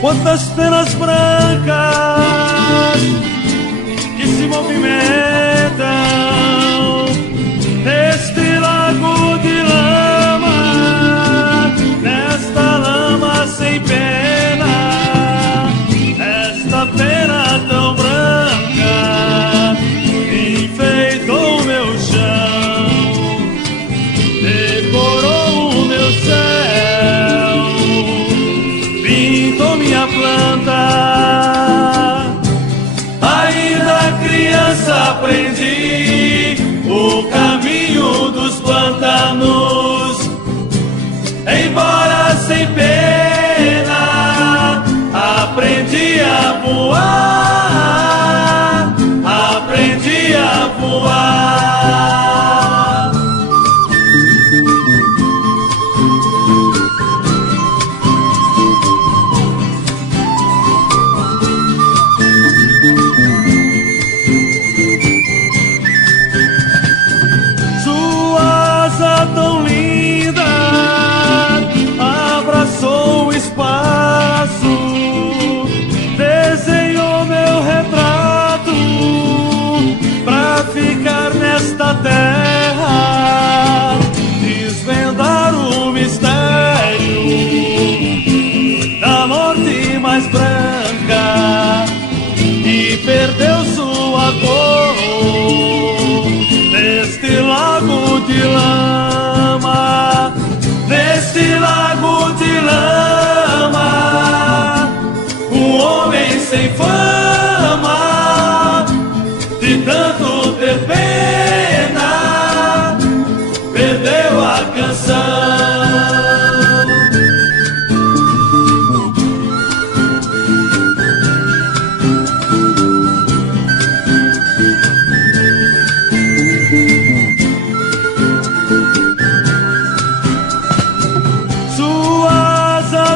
Quantas penas brancas que se movimentam neste lago de lama, nesta lama sem pena, esta pena tão branca enfeitou meu chão, decorou o meu céu, pintou minha planta. Ainda criança aprendi o caminho dos pântanos, embora sem pena, aprendi a voar, aprendi a voar. Tão linda abraçou o espaço, desenhou meu retrato pra ficar nesta terra, desvendar o mistério da morte mais branca e perdeu sua cor neste lago de lama, neste lago de lama, um homem sem fama, de tanto ter pena, perdeu a canção.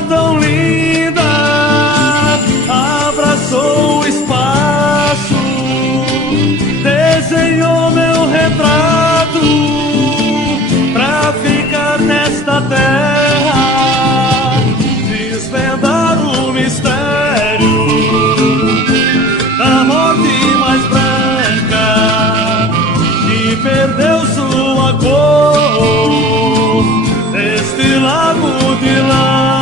Tão linda abraçou o espaço, desenhou meu retrato pra ficar nesta terra, desvendar o mistério da morte mais branca que perdeu sua cor neste lago de lama.